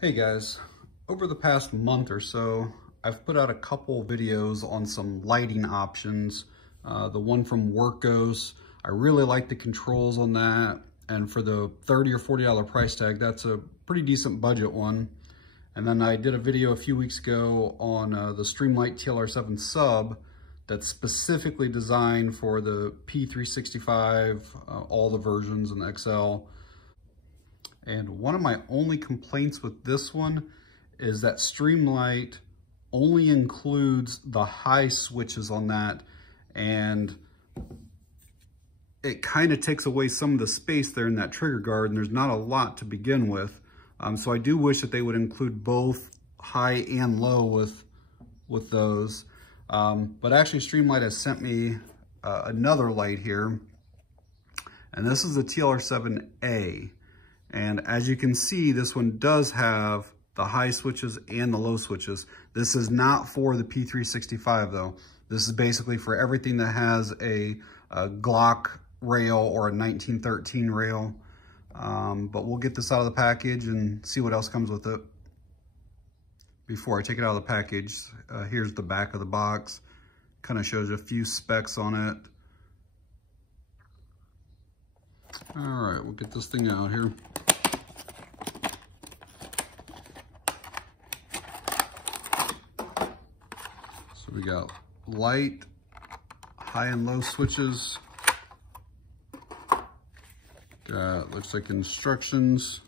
Hey guys, over the past month or so, I've put out a couple videos on some lighting options. The one from Workos, I really like the controls on that. And for the $30 or $40 price tag, that's a pretty decent budget one. And then I did a video a few weeks ago on the Streamlight TLR-7 sub that's specifically designed for the P365, all the versions and the XL. And one of my only complaints with this one is that Streamlight only includes the high switches on that, and it kind of takes away some of the space there in that trigger guard, and there's not a lot to begin with. So I do wish that they would include both high and low with those. But actually Streamlight has sent me another light here, and this is the TLR-7A. And as you can see, this one does have the high switches and the low switches. This is not for the P365 though. This is basically for everything that has a Glock rail or a 1913 rail. But we'll get this out of the package and see what else comes with it. Before I take it out of the package, here's the back of the box. Kind of shows you a few specs on it. All right, we'll get this thing out here. So we got light, high and low switches. Got, looks like instructions.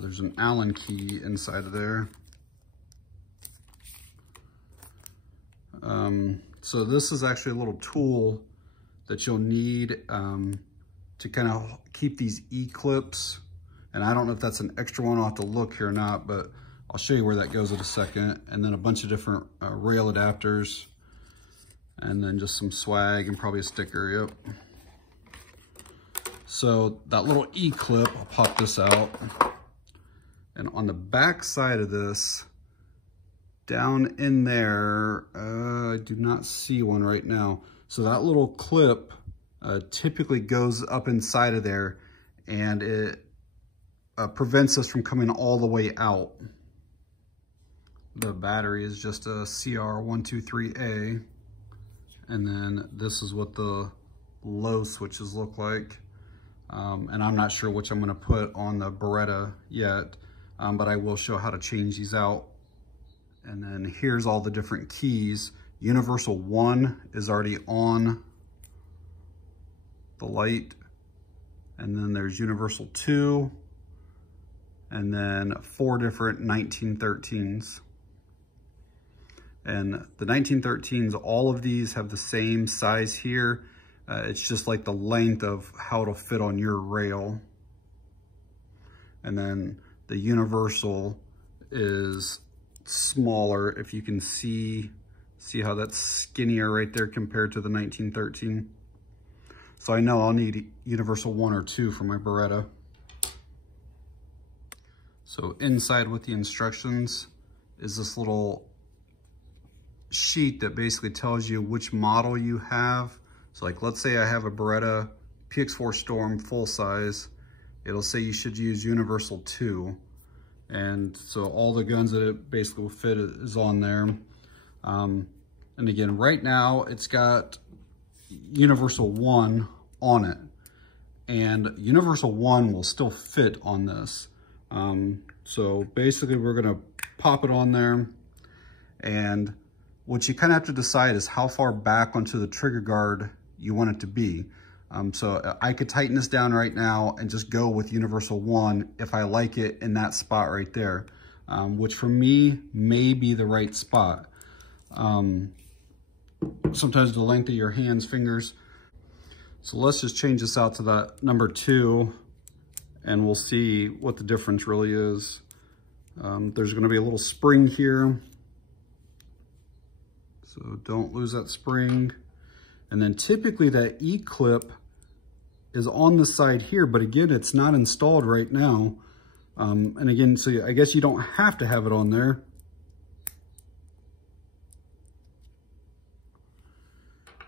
There's an Allen key inside of there. So this is actually a little tool that you'll need to kind of keep these E-clips. And I don't know if that's an extra one, I'll have to look here or not, but I'll show you where that goes in a second. And then a bunch of different rail adapters, and then just some swag and probably a sticker, yep. So that little E-clip, I'll pop this out. And on the back side of this, down in there, I do not see one right now. So that little clip typically goes up inside of there, and it prevents us from coming all the way out. The battery is just a CR123A. And then this is what the low switches look like. And I'm not sure which I'm gonna put on the Beretta yet, but I will show how to change these out. And then here's all the different keys. Universal 1 is already on the light. And then there's Universal 2, and then 4 different 1913s. And the 1913s, all of these have the same size here. It's just like the length of how it'll fit on your rail. And then the Universal is smaller. If you can see how that's skinnier right there compared to the 1913. So I know I'll need Universal 1 or 2 for my Beretta. So inside with the instructions is this little sheet that basically tells you which model you have. So like, let's say I have a Beretta PX4 Storm full size. It'll say you should use Universal 2. And so all the guns that it basically will fit is on there. And again, right now it's got Universal 1 on it. And Universal 1 will still fit on this. So basically we're gonna pop it on there, and what you kind of have to decide is how far back onto the trigger guard you want it to be. So I could tighten this down right now and just go with Universal 1 if I like it in that spot right there, which for me may be the right spot. Sometimes the length of your hands, fingers. So let's just change this out to that number 2, and we'll see what the difference really is. There's going to be a little spring here, so don't lose that spring. And then typically that E-clip is on the side here, but again, it's not installed right now. And again, so I guess you don't have to have it on there.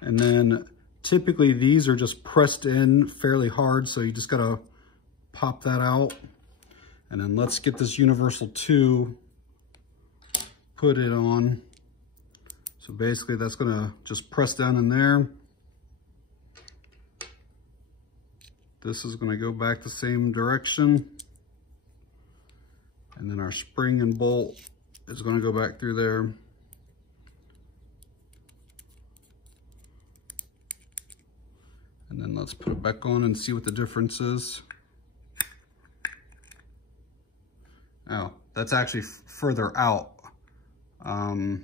And then typically these are just pressed in fairly hard, so you just gotta pop that out. And then let's get this universal 2, put it on. So basically that's gonna just press down in there. This is gonna go back the same direction. And then our spring and bolt is gonna go back through there. And then let's put it back on and see what the difference is. Oh, that's actually further out. I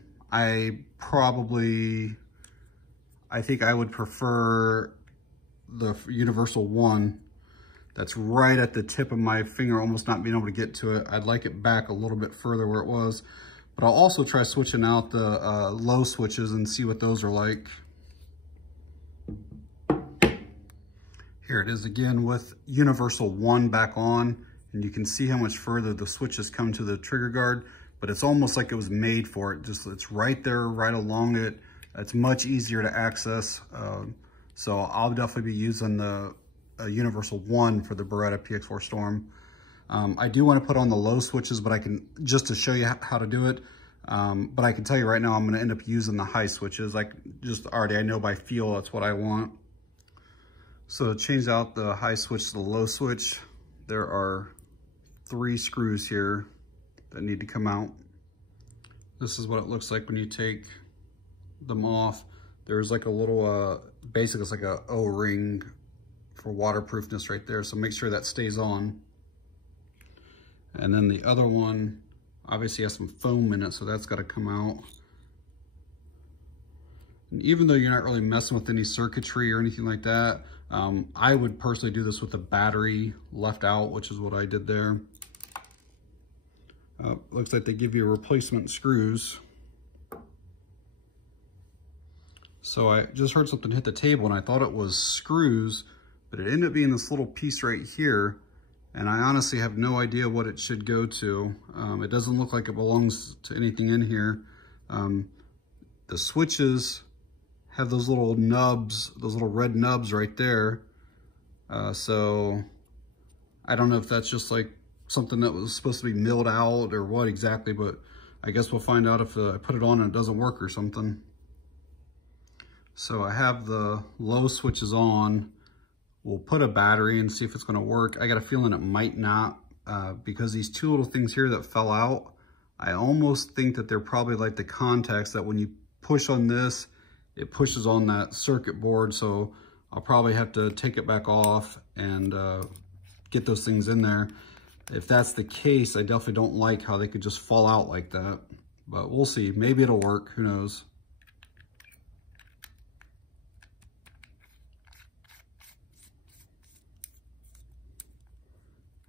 think I would prefer the universal 1. That's right at the tip of my finger, almost not being able to get to it. I'd like it back a little bit further where it was. But I'll also try switching out the low switches and see what those are like. Here it is again with universal 1 back on, and you can see how much further the switches come to the trigger guard, but it's almost like it was made for it. Just it's right there, right along it. It's much easier to access. So I'll definitely be using the universal 1 for the Beretta PX4 Storm. I do want to put on the low switches, but I can, just to show you how to do it. But I can tell you right now, I'm going to end up using the high switches. I know by feel, that's what I want. So to change out the high switch to the low switch, there are 3 screws here that need to come out. This is what it looks like when you take them off. There's like a little, basically it's like a O-ring for waterproofness right there. So make sure that stays on. And then the other one obviously has some foam in it, so that's got to come out. And even though you're not really messing with any circuitry or anything like that, I would personally do this with the battery left out, which is what I did there. Looks like they give you replacement screws. So I just heard something hit the table and I thought it was screws, but it ended up being this little piece right here. And I honestly have no idea what it should go to. It doesn't look like it belongs to anything in here. The switches have those little nubs, those little red nubs right there. So I don't know if that's just like something that was supposed to be milled out or what exactly, but I guess we'll find out if I put it on and it doesn't work or something. So I have the low switches on. We'll put a battery and see if it's gonna work. I got a feeling it might not, because these 2 little things here that fell out, I almost think that they're probably like the contacts that when you push on this, it pushes on that circuit board. So I'll probably have to take it back off and get those things in there. If that's the case, I definitely don't like how they could just fall out like that, but we'll see. Maybe it'll work, who knows?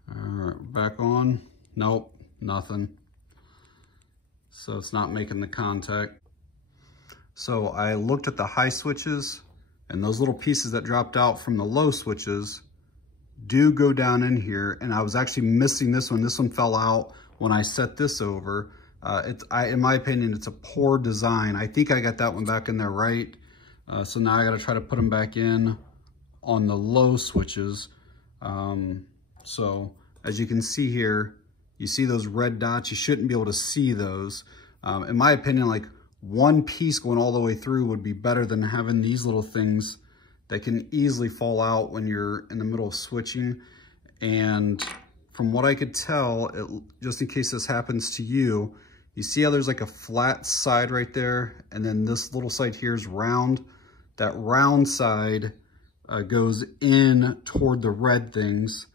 All right, back on. Nope, nothing. So it's not making the contact. So I looked at the high switches, and those little pieces that dropped out from the low switches do go down in here, and I was actually missing this one. This one fell out when I set this over. In my opinion, it's a poor design. I think I got that one back in there right. So now I got to try to put them back in on the low switches. So as you can see here, you see those red dots. You shouldn't be able to see those. In my opinion, like one piece going all the way through would be better than having these little things that can easily fall out when you're in the middle of switching. And from what I could tell, just in case this happens to you, you see how there's like a flat side right there, and then this little side here is round. That round side goes in toward the red things,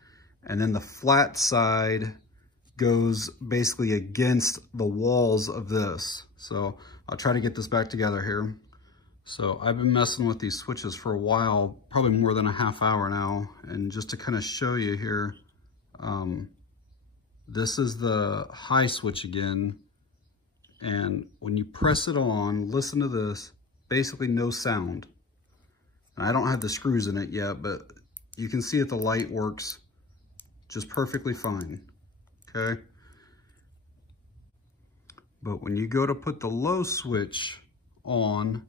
and then the flat side goes basically against the walls of this. So I'll try to get this back together here. So I've been messing with these switches for a while, probably more than a half hour now. And just to kind of show you here, this is the high switch again. And when you press it on, listen to this, basically no sound. And I don't have the screws in it yet, but you can see that the light works just perfectly fine, okay? But when you go to put the low switch on,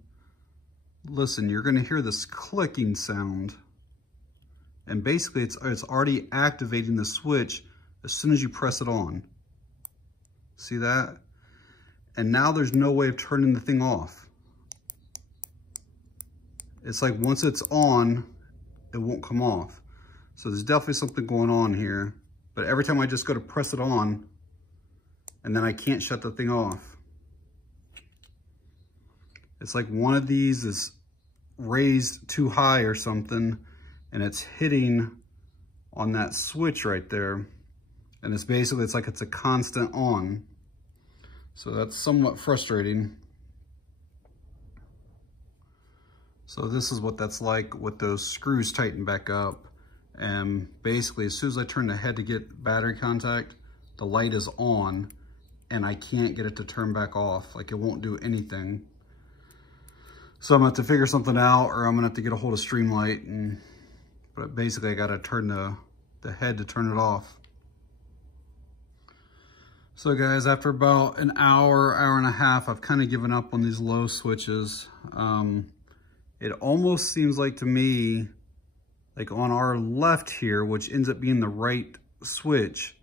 listen, you're gonna hear this clicking sound. And basically it's already activating the switch as soon as you press it on. See that? And now there's no way of turning the thing off. It's like once it's on, it won't come off. So there's definitely something going on here. But every time I just go to press it on, and then I can't shut the thing off. It's like one of these is raised too high or something, and it's hitting on that switch right there. And it's basically, it's like it's a constant on. So that's somewhat frustrating. So this is what that's like with those screws tightened back up. And basically, as soon as I turn the head to get battery contact, the light is on and I can't get it to turn back off. Like, it won't do anything. So I'm gonna have to figure something out, or I'm gonna have to get a hold of Streamlight. But basically I gotta turn the head to turn it off. So guys, after about an hour, hour and a half, I've kind of given up on these low switches. It almost seems like to me, like on our left here, which ends up being the right switch,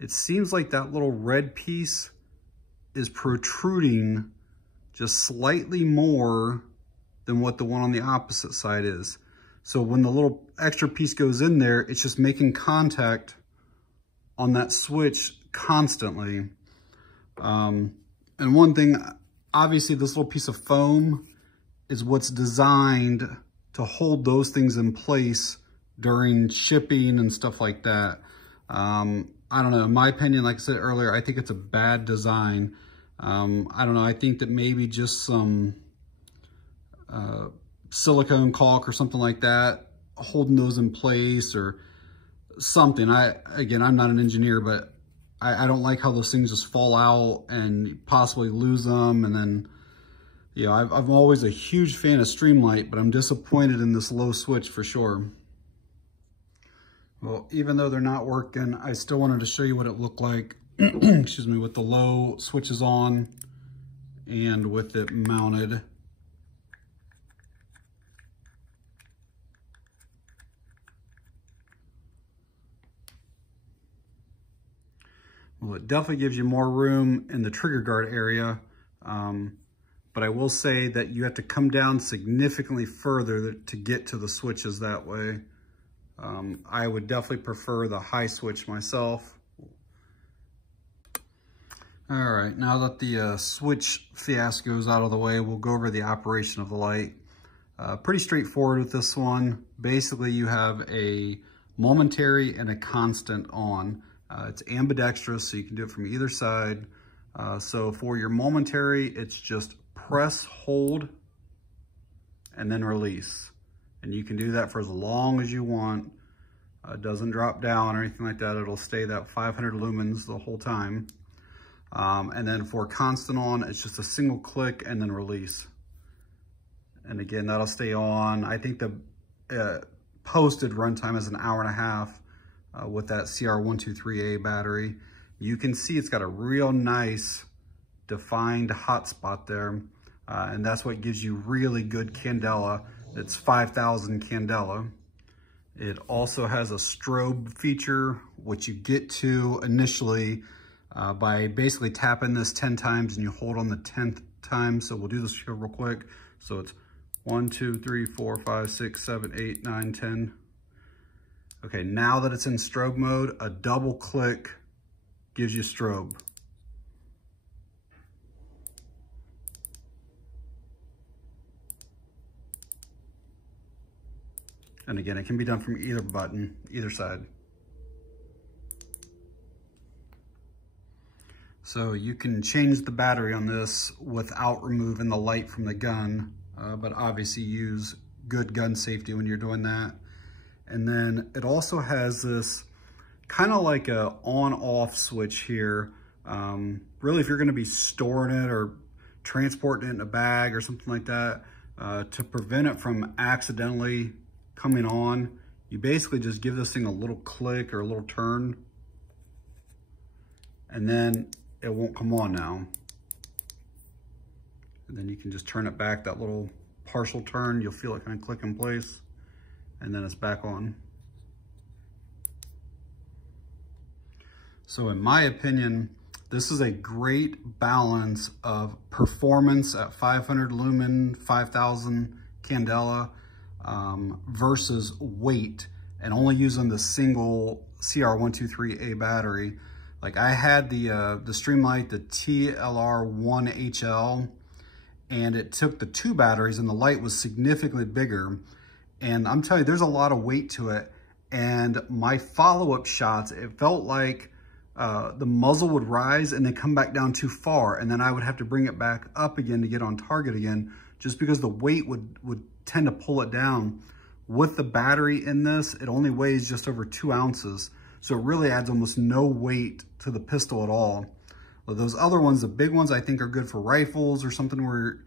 it seems like that little red piece is protruding just slightly more than what the one on the opposite side is. So when the little extra piece goes in there, it's just making contact on that switch constantly. And one thing, obviously this little piece of foam is what's designed to hold those things in place during shipping and stuff like that. I don't know, in my opinion, like I said earlier, I think it's a bad design. I don't know, I think that maybe just some silicone caulk or something like that, holding those in place or something. Again, I'm not an engineer, but I don't like how those things just fall out and possibly lose them. And then, you know, I'm always a huge fan of Streamlight, but I'm disappointed in this low switch for sure. Well, even though they're not working, I still wanted to show you what it looked like, excuse me, with the low switches on and with it mounted. Well, it definitely gives you more room in the trigger guard area, but I will say that you have to come down significantly further to get to the switches that way. I would definitely prefer the high switch myself. All right, now that the switch fiasco is out of the way, we'll go over the operation of the light. Pretty straightforward with this one. Basically, you have a momentary and a constant on. It's ambidextrous, so you can do it from either side. So for your momentary, it's just press, hold, and then release. And you can do that for as long as you want. It doesn't drop down or anything like that. It'll stay that 500 lumens the whole time. And then for constant on, it's just a single click and then release. And again, that'll stay on. I think the posted runtime is an hour and a half with that CR123A battery. You can see it's got a real nice defined hotspot there. And that's what gives you really good candela. It's 5,000 candela. It also has a strobe feature, which you get to initially by basically tapping this 10 times and you hold on the 10th time. So we'll do this here real quick. So it's 1, 2, 3, 4, 5, 6, 7, 8, 9, 10. Okay, now that it's in strobe mode, a double click gives you strobe. And again, it can be done from either button, either side. So you can change the battery on this without removing the light from the gun, but obviously use good gun safety when you're doing that. And then it also has this kind of like a on-off switch here. Really, if you're gonna be storing it or transporting it in a bag or something like that, to prevent it from accidentally coming on, you basically just give this thing a little click or a little turn, and then it won't come on now. And then you can just turn it back, that little partial turn, you'll feel it kind of click in place, and then it's back on. So in my opinion, this is a great balance of performance at 500 lumen, 5000 candela versus weight, and only using the single CR123A battery. Like I had the Streamlight, the TLR-7, and it took the 2 batteries and the light was significantly bigger. And I'm telling you, there's a lot of weight to it. And my follow-up shots, it felt like the muzzle would rise and then come back down too far. And then I would have to bring it back up again to get on target again, just because the weight would tend to pull it down. With the battery in this, it only weighs just over 2 ounces. So it really adds almost no weight to the pistol at all. Well, those other ones, the big ones, I think are good for rifles or something where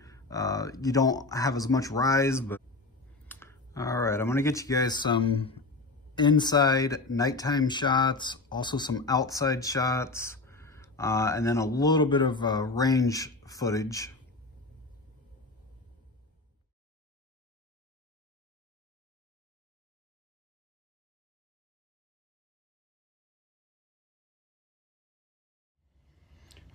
you don't have as much rise. But all right, I'm gonna get you guys some inside nighttime shots, also some outside shots, and then a little bit of range footage.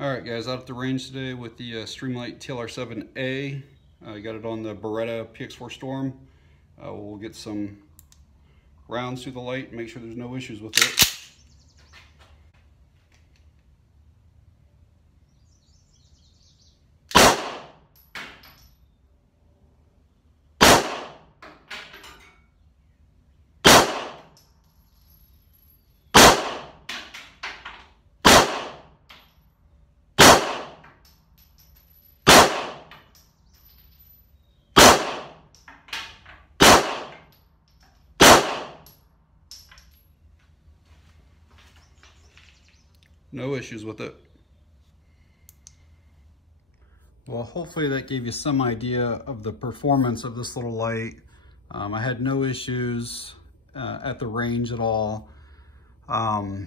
All right, guys, out at the range today with the Streamlight TLR-7A. I got it on the Beretta PX4 Storm. We'll get some rounds through the light and make sure there's no issues with it. No issues with it. Well, hopefully that gave you some idea of the performance of this little light. I had no issues at the range at all. You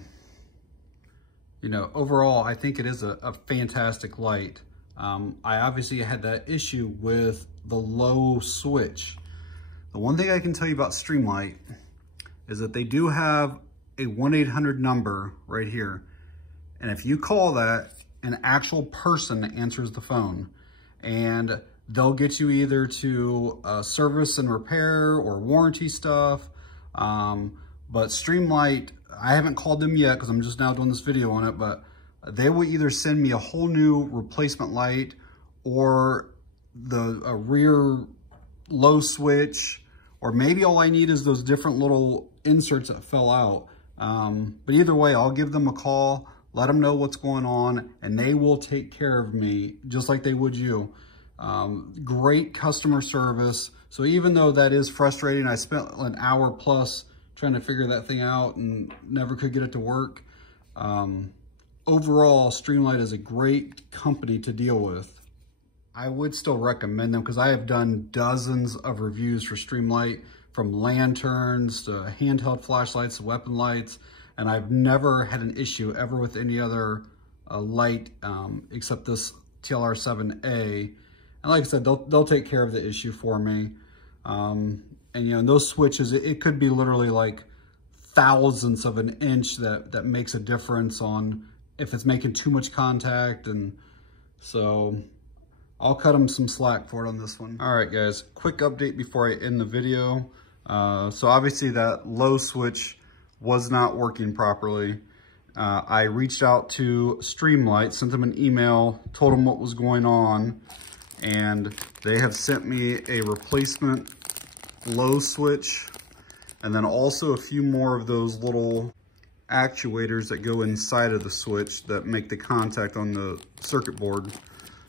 know, overall, I think it is a fantastic light. I obviously had that issue with the low switch. The one thing I can tell you about Streamlight is that they do have a 1-800 number right here. And if you call that, an actual person answers the phone, and they'll get you either to service and repair or warranty stuff. But Streamlight, I haven't called them yet because I'm just now doing this video on it, but they will either send me a whole new replacement light or a rear low switch, or maybe all I need is those different little inserts that fell out. But either way, I'll give them a call, let them know what's going on, and they will take care of me just like they would you. Great customer service. So even though that is frustrating, I spent an hour plus trying to figure that thing out and never could get it to work. Overall, Streamlight is a great company to deal with. I would still recommend them because I have done dozens of reviews for Streamlight, from lanterns to handheld flashlights, weapon lights, and I've never had an issue ever with any other light except this TLR-7A. And like I said, they'll take care of the issue for me. And you know, in those switches, it could be literally like thousandths of an inch that makes a difference on if it's making too much contact. And so I'll cut them some slack for it on this one. All right, guys, quick update before I end the video. So obviously that low switch was not working properly. I reached out to Streamlight, sent them an email, told them what was going on, and they have sent me a replacement low switch, and then also a few more of those little actuators that go inside of the switch that make the contact on the circuit board.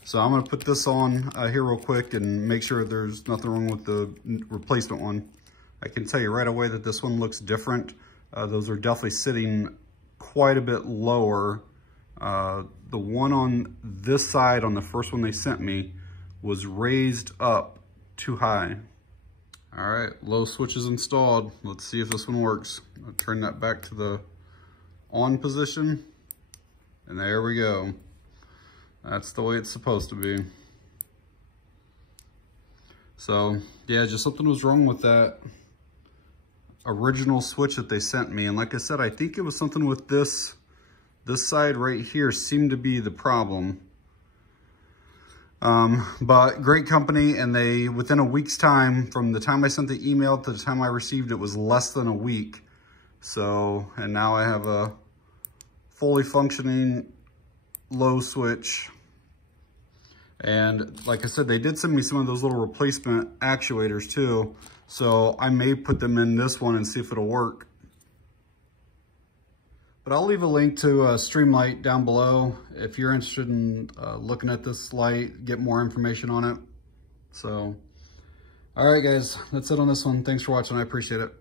So I'm gonna put this on here real quick and make sure there's nothing wrong with the replacement one. I can tell you right away that this one looks different. Those are definitely sitting quite a bit lower. The one on this side, on the first one they sent me, was raised up too high. All right, low switch is installed. Let's see if this one works. I'll turn that back to the on position, and there we go. That's the way it's supposed to be. So yeah, just something was wrong with that original switch that they sent me. And like I said, I think it was something with this This side right here seemed to be the problem. But great company, and they, within a week's time, from the time I sent the email to the time I received it, was less than a week. So, and now I have a fully functioning low switch. And like I said, they did send me some of those little replacement actuators too. So I may put them in this one and see if it'll work. But I'll leave a link to Streamlight down below if you're interested in looking at this light, get more information on it. So, all right guys, that's it on this one. Thanks for watching, I appreciate it.